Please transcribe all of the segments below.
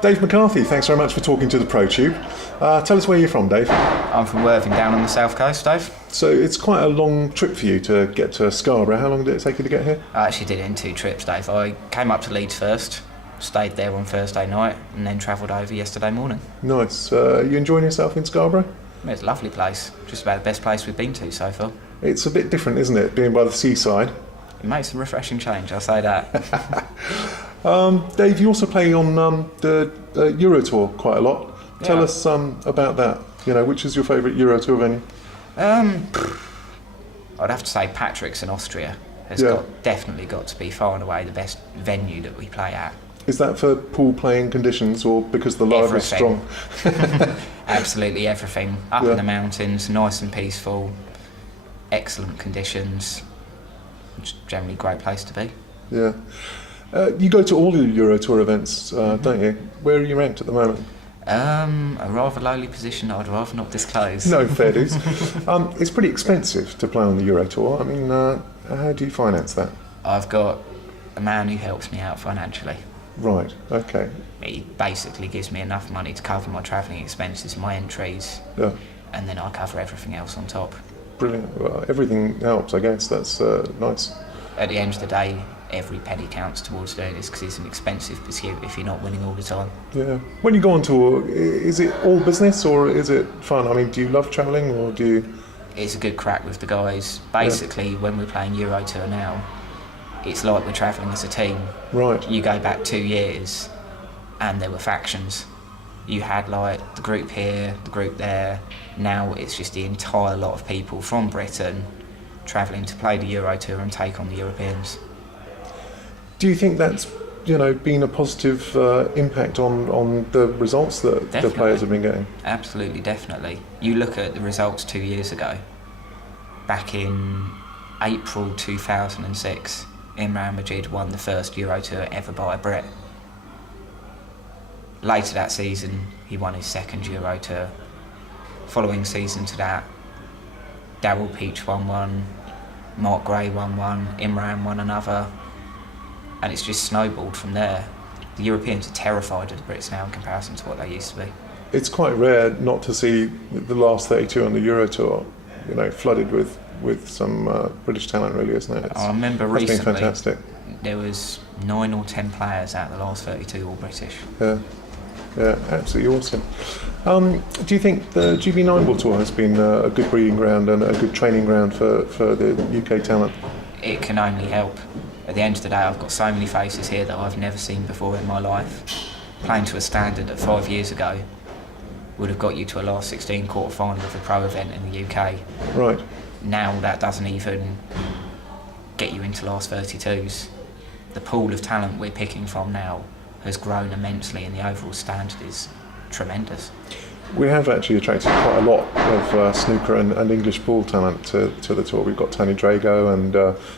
Dave McCarthy, thanks very much for talking to the ProTube. Tell us where you're from, Dave. I'm from Worthing, down on the south coast, Dave. So it's quite a long trip for you to get to Scarborough. How long did it take you to get here? I actually did it in 2 trips, Dave. I came up to Leeds first, stayed there on Thursday night, and then travelled over yesterday morning. Nice. You enjoying yourself in Scarborough? It's a lovely place, just about the best place we've been to so far. It's a bit different, isn't it, being by the seaside? It makes a refreshing change, I'll say that. Dave, you also play on the Euro Tour quite a lot. Tell us about that. You know, which is your favourite Euro Tour venue? I'd have to say Patrick's in Austria has definitely got to be far and away the best venue that we play at. Is that for pool playing conditions or because the live is strong? Absolutely everything. Up in the mountains, nice and peaceful, excellent conditions. It's generally a great place to be. Yeah. You go to all the Euro Tour events, don't you? Where are you ranked at the moment? A rather lowly position I'd rather not disclose. No, fair dues. It's pretty expensive to play on the Euro Tour. I mean, how do you finance that? I've got a man who helps me out financially. Right, okay. He basically gives me enough money to cover my travelling expenses, my entries, and then I cover everything else on top. Brilliant. Well, everything helps, I guess. That's nice. At the end of the day, every penny counts towards doing this because it's an expensive pursuit if you're not winning all the time. Yeah. When you go on tour, is it all business or is it fun? I mean, do you love travelling or do you... It's a good crack with the guys. Basically, when we're playing Euro Tour now, it's like we're travelling as a team. Right. You go back 2 years and there were factions. You had like the group here, the group there. Now it's just the entire lot of people from Britain travelling to play the Euro Tour and take on the Europeans. Do you think that's, been a positive impact on the results that the players have been getting? Absolutely, definitely. You look at the results 2 years ago. Back in April 2006, Imran Majid won the first Euro Tour ever by a Brit. Later that season, he won his second Euro Tour. Following season to that, Darryl Peach won one, Mark Gray won one, Imran won another, and it's just snowballed from there. The Europeans are terrified of the Brits now in comparison to what they used to be. It's quite rare not to see the last 32 on the Euro Tour, flooded with some British talent, really, isn't it? I remember recently, it's been fantastic. There was 9 or 10 players out of the last 32 all British. Yeah, absolutely awesome. Do you think the GB9 World Tour has been a good breeding ground and a good training ground for the UK talent? It can only help. At the end of the day, I've got so many faces here that I've never seen before in my life. Playing to a standard that 5 years ago would have got you to a last 16 quarter-final of a pro event in the UK. Right. Now that doesn't even get you into last 32s. The pool of talent we're picking from now has grown immensely and the overall standard is tremendous. We have actually attracted quite a lot of snooker and English pool talent to the tour. We've got Tony Drago and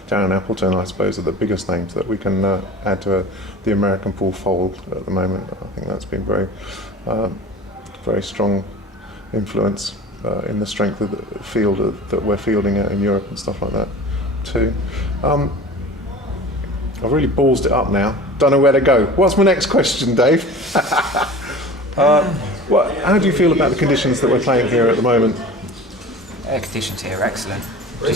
Darren Appleton, I suppose, are the biggest names that we can add to the American pool fold at the moment. I think that's been very strong influence in the strength of the field that we're fielding at in Europe and stuff like that too. I've really ballsed it up now. Don't know where to go. What's my next question, Dave? How do you feel about the conditions that we're playing here at the moment? Conditions here are excellent. You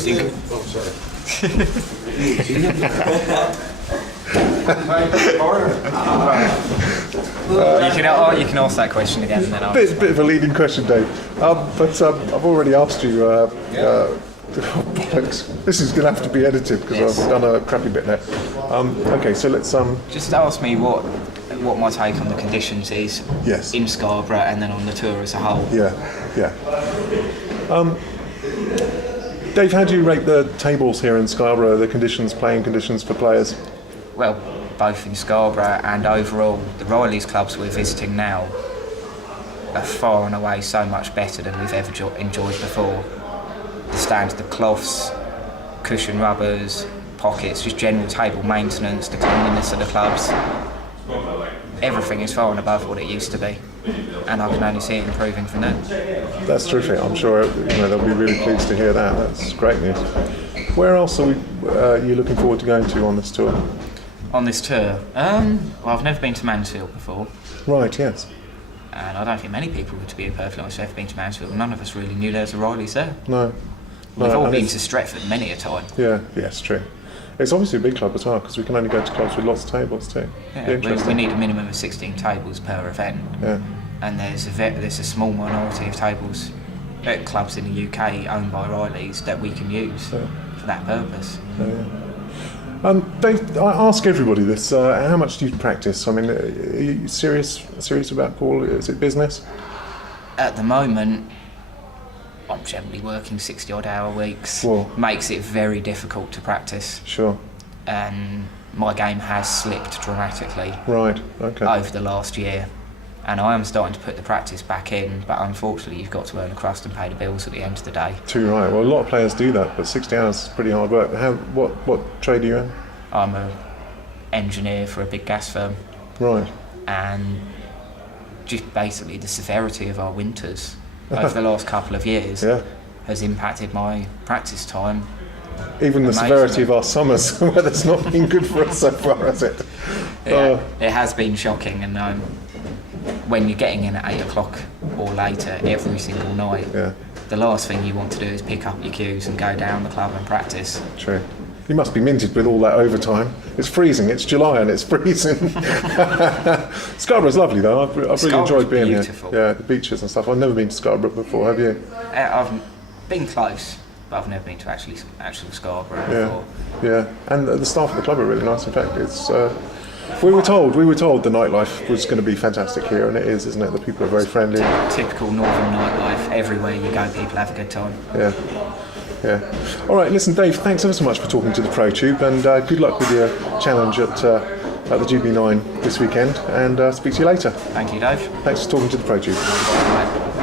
can ask that question again. Then bit of a leading question, Dave. But I've already asked you. This is going to have to be edited because I've done a crappy bit there. Okay, so let's just ask me what my take on the conditions is in Scarborough and then on the tour as a whole. Yeah. Dave, how do you rate the tables here in Scarborough, the playing conditions for players? Well, both in Scarborough and overall, the Rileys clubs we're visiting now are far and away so much better than we've ever enjoyed before. The standard of cloths, cushion rubbers, pockets, just general table maintenance, the cleanliness of the clubs. Everything is far and above what it used to be, and I can only see it improving from there. That's terrific. I'm sure they'll be really pleased to hear that. That's great news. Where else are you looking forward to going to on this tour? On this tour, well, I've never been to Mansfield before, Right, yes. and I don't think many people, to be perfectly honest, have ever been to Mansfield. None of us really knew there was a Riley's there. No. We've No, all and been it's- to Stretford many a time. Yeah, yes, true. It's obviously a big club as well, because we can only go to clubs with lots of tables too. Be Yeah, we interesting. need a minimum of 16 tables per event, Yeah, and there's a small minority of tables at clubs in the UK owned by Riley's that we can use Yeah. for that purpose. Dave, I ask everybody this, how much do you practice? I mean, are you serious about Paul? Is it business? At the moment, I'm generally working 60-odd hour weeks. Whoa. Makes it very difficult to practice, Sure. and my game has slipped dramatically Right, okay. over the last year, and I am starting to put the practice back in, but unfortunately you've got to earn a crust and pay the bills at the end of the day. Too right. Well, a lot of players do that, but 60 hours is pretty hard work. What trade are you in? I'm an engineer for a big gas firm, Right. and just basically the severity of our winters over the last couple of years Yeah. has impacted my practice time. Even the Amazing. severity of our summers, the weather's not been good for us so far, has it? Yeah, it has been shocking, and when you're getting in at 8 o'clock or later every single night, Yeah, the last thing you want to do is pick up your cues and go down the club and practice. true. You must be minted with all that overtime. It's freezing. It's July and it's freezing. Scarborough's lovely though. I've really Scarborough's enjoyed being beautiful. here. Yeah, the beaches and stuff. I've never been to Scarborough before. Have you? I've been close, but I've never been to actual Scarborough before. Yeah. And the staff at the club are really nice. In fact, it's. We were told the nightlife was going to be fantastic here, and it is, isn't it? The people are very friendly. Typical northern nightlife. Everywhere you go, people have a good time. Yeah. Yeah. All right. Listen, Dave. Thanks ever so much for talking to the Pro Tube, and good luck with your challenge at the GB9 this weekend. And speak to you later. Thank you, Dave. Thanks for talking to the Pro Tube. Bye.